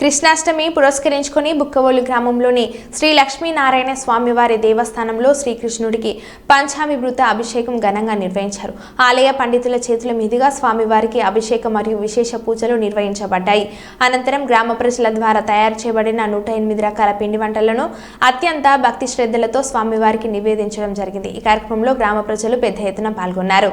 కృష్ణాష్టమి పురస్కరించుకొని బుక్కవోలు గ్రామంలోని శ్రీ లక్ష్మీనారాయణ స్వామివారి దేవస్థానంలో శ్రీకృష్ణుడికి పంచామిభృత అభిషేకం ఘనంగా నిర్వహించారు. ఆలయ పండితుల చేతుల మీదుగా స్వామివారికి అభిషేకం మరియు విశేష పూజలు నిర్వహించబడ్డాయి. అనంతరం గ్రామ ప్రజల ద్వారా తయారు చేయబడిన నూట ఎనిమిది రకాల పిండి వంటలను అత్యంత భక్తి శ్రద్ధలతో స్వామివారికి నివేదించడం జరిగింది. ఈ కార్యక్రమంలో గ్రామ ప్రజలు పెద్ద ఎత్తున పాల్గొన్నారు.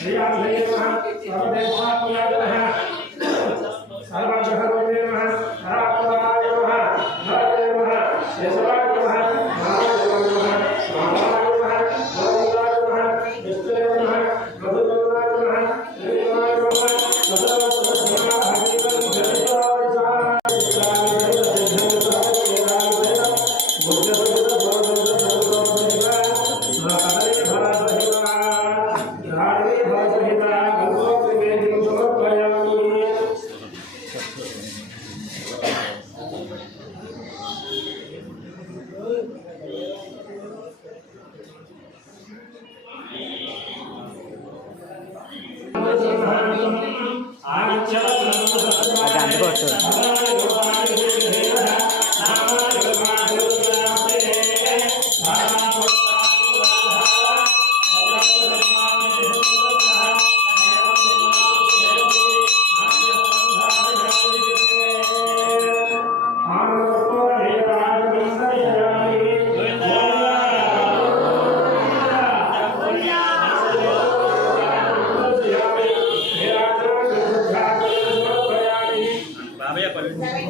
श्रीवासुदेवाः याद रहे 对。but